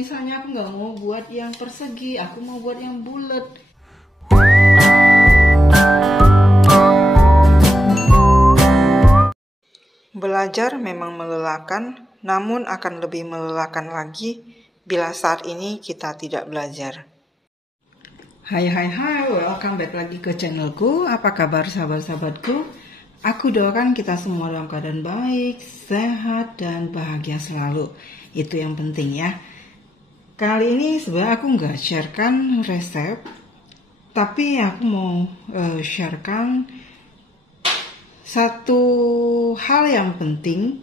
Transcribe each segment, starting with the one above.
Misalnya aku nggak mau buat yang persegi, aku mau buat yang bulat. Belajar memang melelahkan, namun akan lebih melelahkan lagi bila saat ini kita tidak belajar. Hai, welcome back lagi ke channelku. Apa kabar sahabat-sahabatku? Aku doakan kita semua dalam keadaan baik, sehat, dan bahagia selalu. Itu yang penting ya. Kali ini sebenarnya aku nggak sharekan resep, tapi aku mau sharekan satu hal yang penting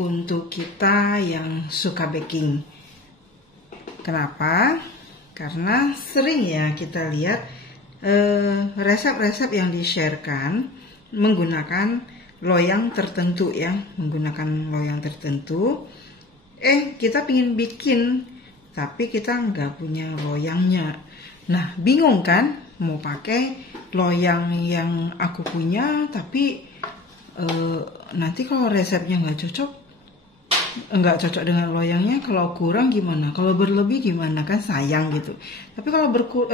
untuk kita yang suka baking. Kenapa? Karena sering ya kita lihat resep-resep yang di-sharekan menggunakan loyang tertentu ya, kita pingin bikin tapi kita nggak punya loyangnya. Nah, bingung kan mau pakai loyang yang aku punya, tapi nanti kalau resepnya nggak cocok dengan loyangnya, kalau kurang gimana? Kalau berlebih gimana? Kan sayang gitu. Tapi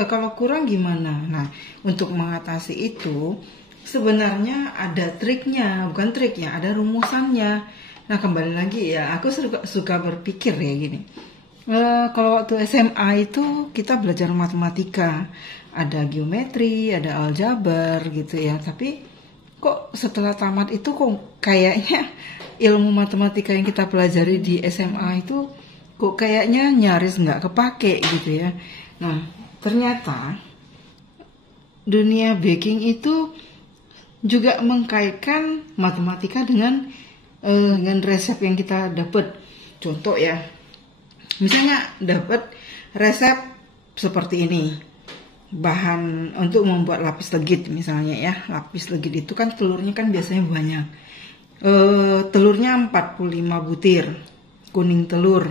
kalau kurang gimana? Nah, untuk mengatasi itu sebenarnya ada triknya, bukan triknya, ada rumusannya. Nah, kembali lagi ya, aku suka berpikir ya gini. Kalau waktu SMA itu kita belajar matematika, ada geometri, ada aljabar gitu ya. Tapi kok setelah tamat itu kok kayaknya ilmu matematika yang kita pelajari di SMA itu kok kayaknya nyaris nggak kepake gitu ya. Nah, ternyata dunia baking itu juga mengkaitkan matematika dengan resep yang kita dapat. Contoh ya, misalnya dapat resep seperti ini, bahan untuk membuat lapis legit misalnya ya. Lapis legit itu kan telurnya kan biasanya banyak. Telurnya 45 butir, kuning telur.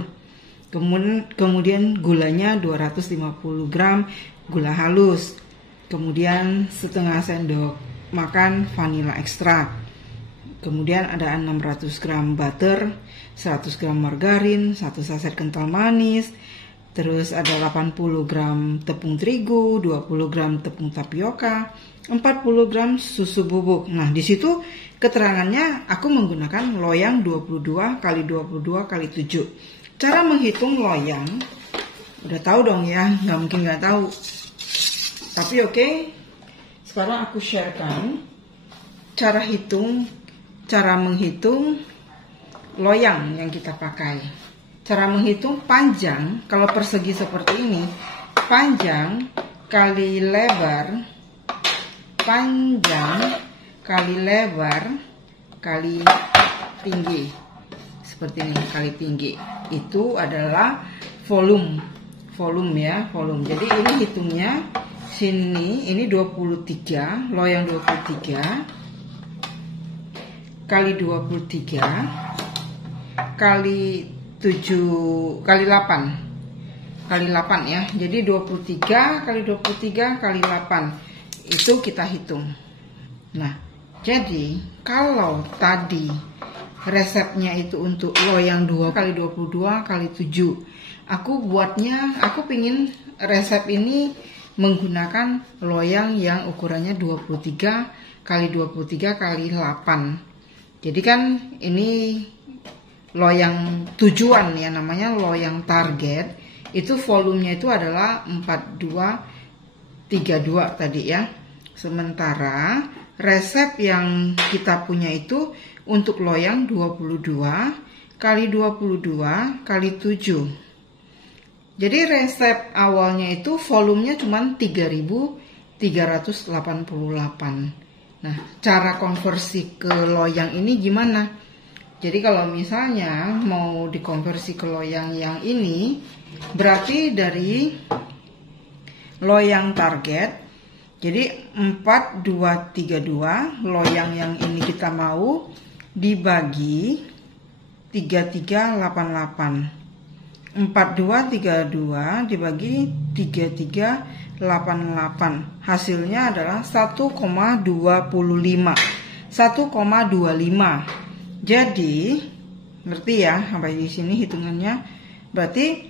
Kemudian gulanya 250 gram gula halus. Kemudian setengah sendok makan vanila ekstrak. Kemudian ada 600 gram butter, 100 gram margarin, 1 saset kental manis. Terus ada 80 gram tepung terigu, 20 gram tepung tapioka, 40 gram susu bubuk. Nah, di situ keterangannya aku menggunakan loyang 22 kali 22 kali 7. Cara menghitung loyang udah tahu dong ya, nggak mungkin nggak tahu. Tapi oke, sekarang aku sharekan cara menghitung loyang yang kita pakai. Cara menghitung panjang, kalau persegi seperti ini, panjang kali lebar, kali tinggi. Seperti ini, kali tinggi. Itu adalah volume ya. Jadi ini hitungnya sini, ini 23, loyang 23 kali 23 kali 7 kali 8 ya. Jadi 23 kali 23 kali 8 itu kita hitung. Nah, jadi kalau tadi resepnya itu untuk loyang 2 kali 22 kali 7, aku pingin resep ini menggunakan loyang yang ukurannya 23 kali 23 kali 8. Jadi kan ini loyang tujuan ya, namanya loyang target. Itu volumenya itu adalah 4232 tadi ya. Sementara resep yang kita punya itu untuk loyang 22 kali 22 kali 7. Jadi resep awalnya itu volumenya cuma 3388. Nah, cara konversi ke loyang ini gimana? Jadi kalau misalnya mau dikonversi ke loyang yang ini, berarti dari loyang target, jadi 4232 loyang yang ini kita mau dibagi 3388. 4232 dibagi 3388, hasilnya adalah 1,25. Jadi ngerti ya sampai di sini hitungannya. Berarti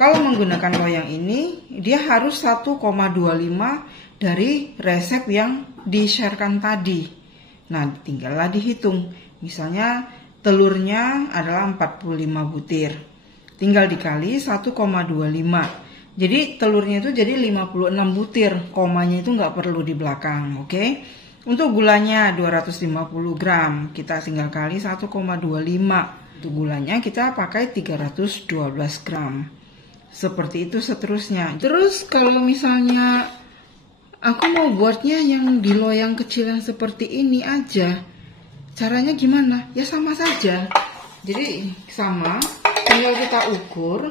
Kalau menggunakan loyang ini, dia harus 1,25 dari resep yang di-sharekan tadi. Nah, tinggallah dihitung. Misalnya telurnya adalah 45 butir. Tinggal dikali 1,25. Jadi telurnya itu jadi 56 butir. Komanya itu nggak perlu di belakang, oke? Untuk gulanya 250 gram. Kita tinggal kali 1,25. Untuk gulanya kita pakai 312 gram. Seperti itu seterusnya. Terus kalau misalnya aku mau buatnya yang di loyang kecil yang seperti ini aja, caranya gimana? Ya sama saja. Jadi sama, tinggal kita ukur.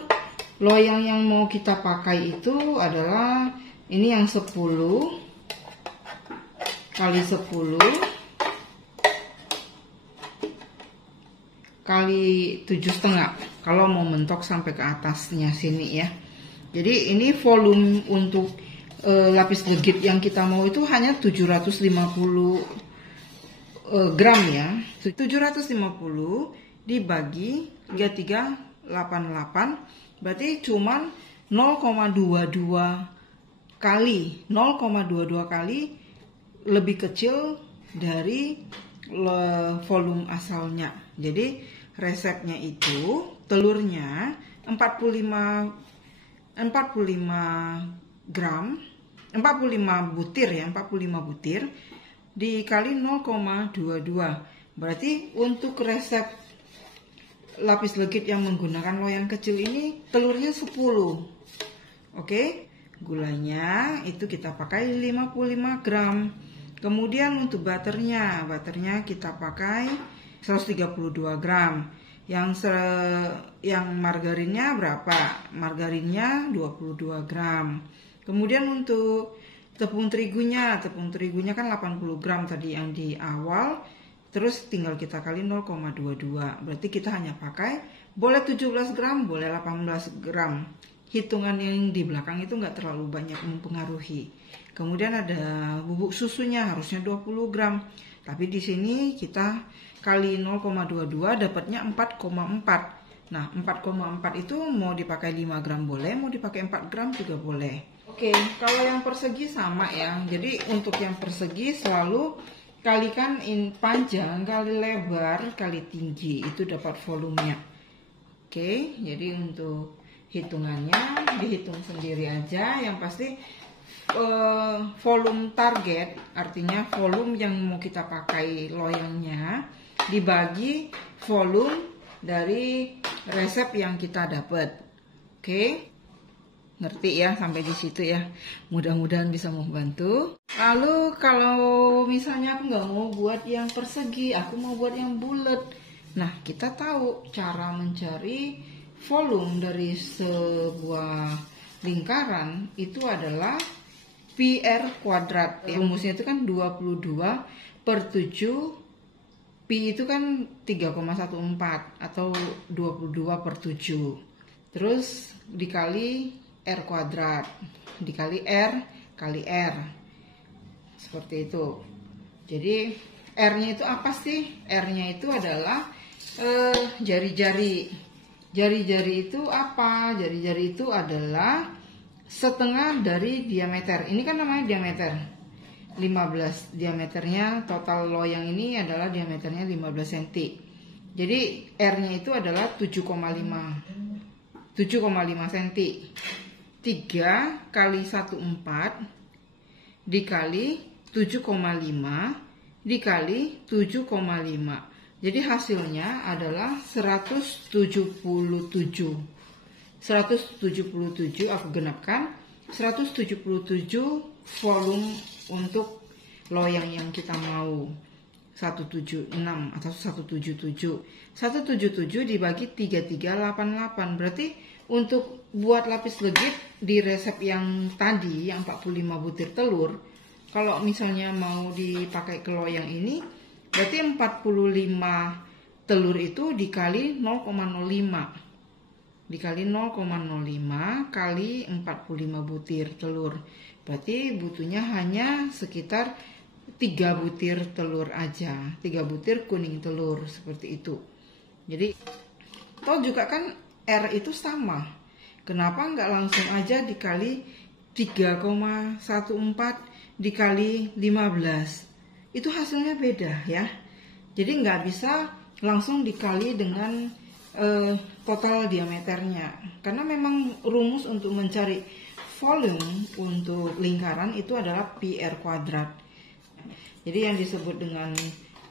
Loyang yang mau kita pakai itu adalah ini yang 10 kali 10 kali 7,5 kalau mau mentok sampai ke atasnya sini ya. Jadi ini volume untuk lapis legit yang kita mau itu hanya 750 gram ya. 750 dibagi 3388 berarti cuman 0,22 kali lebih kecil dari volume asalnya. Jadi resepnya itu telurnya 45 gram, 45 butir ya, 45 butir dikali 0,22. Berarti untuk resep lapis legit yang menggunakan loyang kecil ini telurnya 10. Oke, gulanya itu kita pakai 55 gram. Kemudian untuk butternya kita pakai 132 gram. Yang margarinnya berapa? Margarinnya 22 gram. Kemudian untuk tepung terigunya kan 80 gram tadi yang di awal. Terus tinggal kita kali 0,22. Berarti kita hanya pakai boleh 17 gram, boleh 18 gram. Hitungan yang di belakang itu nggak terlalu banyak mempengaruhi. Kemudian ada bubuk susunya harusnya 20 gram. Tapi di sini kita kali 0,22 dapatnya 4,4. Nah, 4,4 itu mau dipakai 5 gram boleh, mau dipakai 4 gram juga boleh. Oke, kalau yang persegi sama ya. Jadi untuk yang persegi selalu kalikan panjang kali lebar kali tinggi, itu dapat volumenya. Oke, jadi untuk hitungannya dihitung sendiri aja. Yang pasti volume target, artinya volume yang mau kita pakai loyangnya dibagi volume dari resep yang kita dapat. Oke, ngerti ya sampai di situ ya. Mudah-mudahan bisa membantu. Lalu kalau misalnya aku nggak mau buat yang persegi, aku mau buat yang bulat. Nah, kita tahu cara mencari volume dari sebuah lingkaran itu adalah pi r kuadrat. Rumusnya itu kan 22/7. Pi itu kan 3,14 atau 22/7. Terus dikali R kuadrat, dikali R kali R. Seperti itu. Jadi R-nya itu apa sih? R-nya itu adalah jari-jari. Jari-jari itu apa? Jari-jari itu adalah setengah dari diameter. Ini kan namanya diameter 15. Diameternya total loyang ini adalah diameternya 15 cm. Jadi R-nya itu adalah 7,5 cm. 3 kali 1/4 dikali 7,5 dikali 7,5. Jadi hasilnya adalah 177. 177 aku genapkan 177 volume untuk loyang yang kita mau. 176 atau 177. 177 dibagi 3388. Berarti untuk buat lapis legit di resep yang tadi yang 45 butir telur, kalau misalnya mau dipakai ke loyang ini, berarti 45 telur itu dikali 0,05. Dikali 0,05 kali 45 butir telur. Berarti butuhnya hanya sekitar 3 butir telur aja. 3 butir kuning telur seperti itu. Jadi toh juga kan R itu sama. Kenapa nggak langsung aja dikali 3,14 dikali 15? Itu hasilnya beda ya. Jadi nggak bisa langsung dikali dengan total diameternya. Karena memang rumus untuk mencari volume untuk lingkaran itu adalah pi r kuadrat. Jadi yang disebut dengan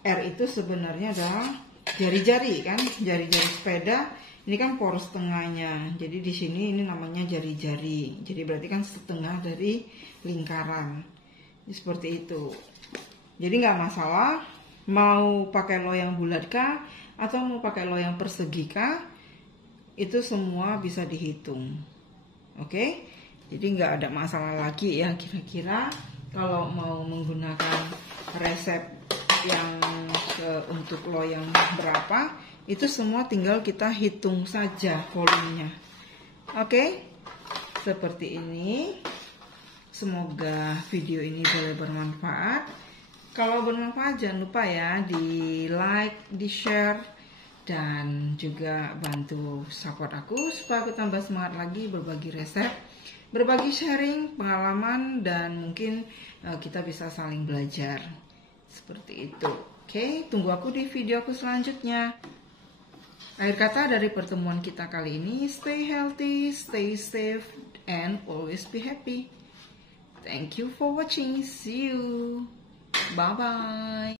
R itu sebenarnya adalah jari-jari kan, jari-jari sepeda. Ini kan poros tengahnya. Jadi di sini ini namanya jari-jari. Jadi berarti kan setengah dari lingkaran. Seperti itu. Jadi nggak masalah mau pakai loyang bulat kah atau mau pakai loyang persegi kah, itu semua bisa dihitung. Oke? Jadi nggak ada masalah lagi ya kira-kira kalau mau menggunakan resep yang untuk loyang berapa, itu semua tinggal kita hitung saja volumenya. Oke? Seperti ini. Semoga video ini boleh bermanfaat. Kalau bermanfaat jangan lupa ya di like, di share, dan juga bantu support aku supaya aku tambah semangat lagi berbagi resep, berbagi sharing pengalaman, dan mungkin kita bisa saling belajar seperti itu. Oke, tunggu aku di video aku selanjutnya. Akhir kata dari pertemuan kita kali ini, stay healthy, stay safe, and always be happy. Thank you for watching. See you. Bye bye.